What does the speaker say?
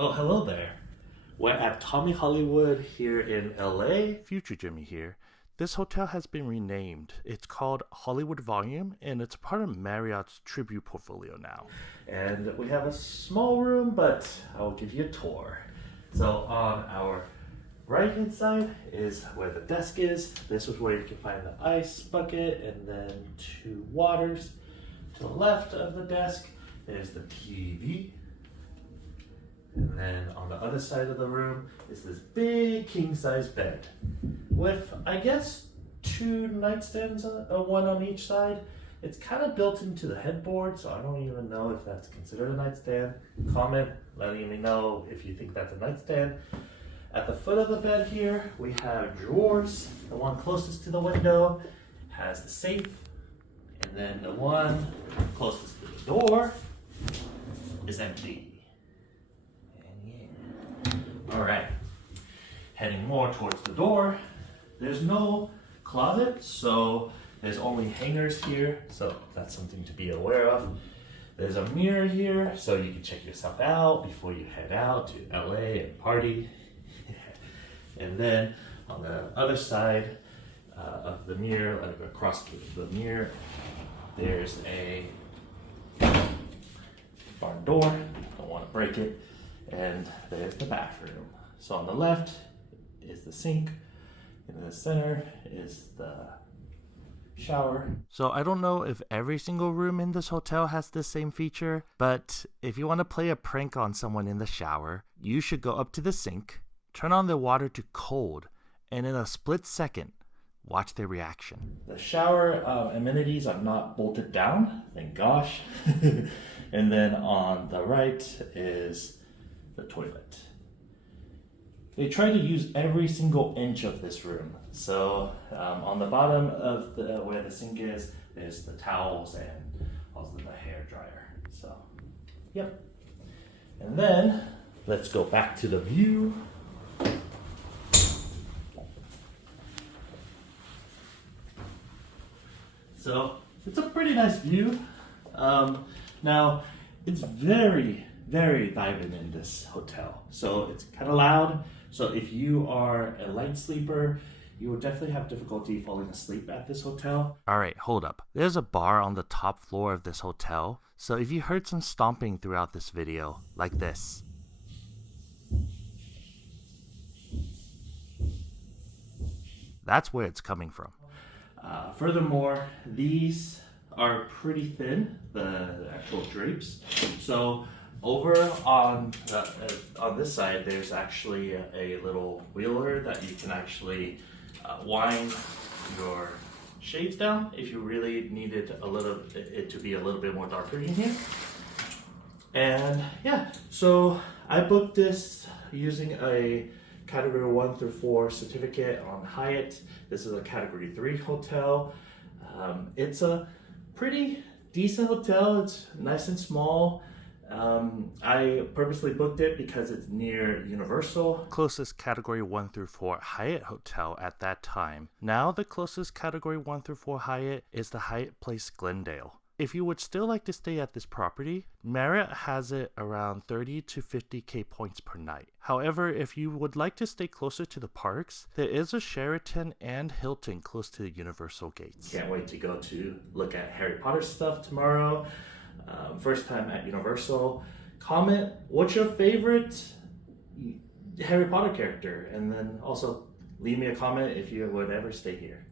Oh, hello there. We're at Tommie Hollywood here in LA. Future Jimmy here. This hotel has been renamed. It's called Hollywood Volume, and it's part of Marriott's Tribute portfolio now. And we have a small room, but I'll give you a tour. So on our right-hand side is where the desk is. This is where you can find the ice bucket and then 2 waters. To the left of the desk is the TV. And then on the other side of the room is this big king-size bed with, I guess, 2 nightstands, one on each side. It's kind of built into the headboard, so I don't even know if that's considered a nightstand. Comment letting me know if you think that's a nightstand. At the foot of the bed here, we have drawers. The one closest to the window has the safe, and then the one closest to the door is empty. All right, heading more towards the door. There's no closet, so there's only hangers here, so that's something to be aware of. There's a mirror here, so you can check yourself out before you head out to LA and party. And then on the other side of the mirror, like across the mirror, there's a barn door. Don't want to break it. And there's the bathroom. So on the left is the sink, and in the center is the shower. So I don't know if every single room in this hotel has this same feature, but if you want to play a prank on someone in the shower, you should go up to the sink, turn on the water to cold, and in a split second, watch their reaction. The shower amenities are not bolted down, thank gosh. And then on the right is the toilet. They try to use every single inch of this room. So on the bottom of where the sink is, there's the towels and also the hair dryer. So, yep. And then let's go back to the view. So it's a pretty nice view. Now it's very vibin in this hotel. So it's kind of loud. So if you are a light sleeper, you will definitely have difficulty falling asleep at this hotel. Alright, hold up. There's a bar on the top floor of this hotel. So if you heard some stomping throughout this video, like this, that's where it's coming from. Furthermore, these are pretty thin, the actual drapes. So over on this side, there's actually a little wheeler that you can actually wind your shades down if you really needed it to be a little bit more darker in here. And yeah, so I booked this using a Category 1 through 4 certificate on Hyatt. This is a Category 3 hotel. It's a pretty decent hotel. It's nice and small. I purposely booked it because it's near Universal. Closest Category 1 through 4 Hyatt hotel at that time. Now the closest Category 1 through 4 Hyatt is the Hyatt Place Glendale. If you would still like to stay at this property, Marriott has it around 30 to 50k points per night. However, if you would like to stay closer to the parks, there is a Sheraton and Hilton close to the Universal gates. Can't wait to go to look at Harry Potter stuff tomorrow. First time at Universal. Comment what's your favorite Harry Potter character, and then also leave me a comment if you would ever stay here.